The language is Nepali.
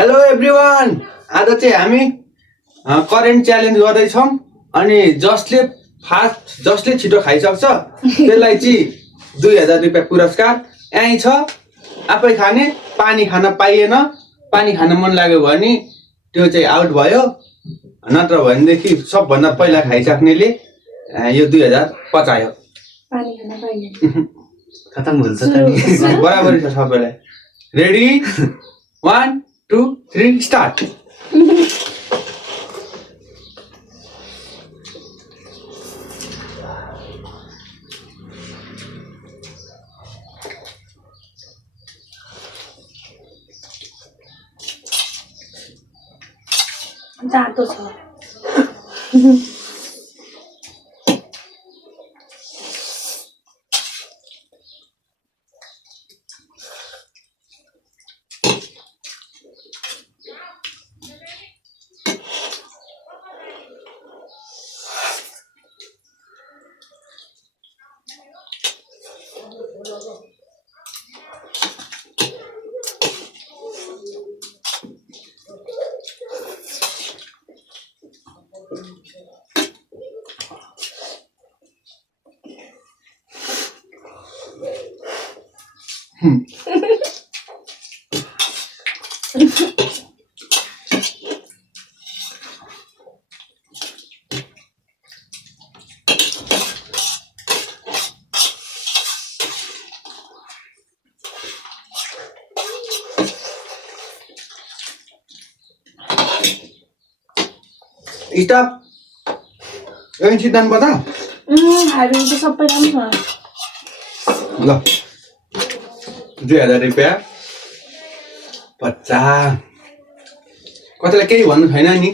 हेलो एभ्रिवान, आज चाहिँ हामी करेन्ट च्यालेन्ज गर्दैछौँ अनि जसले छिटो खाइसक्छ त्यसलाई चाहिँ 2000 रुपियाँ पुरस्कार यहीँ छ। आफै खाने, पानी खान पाइएन, पानी खान मन लाग्यो भने त्यो चाहिँ आउट भयो, नत्र भनेदेखि सबभन्दा पहिला खाइसक्नेले यो 2000 पचायो। पानी खान पाइएन खतम हुन्छ त नि। बराबरी छ सबैलाई। Ready 1 2 3 start. जातो छ स्टप। यही सिद्धान्त बता। खाइरहनु त सबै राम्रो छ। ल 2000 रुपियाँ 50। कतिलाई केही भन्नु छैन नि?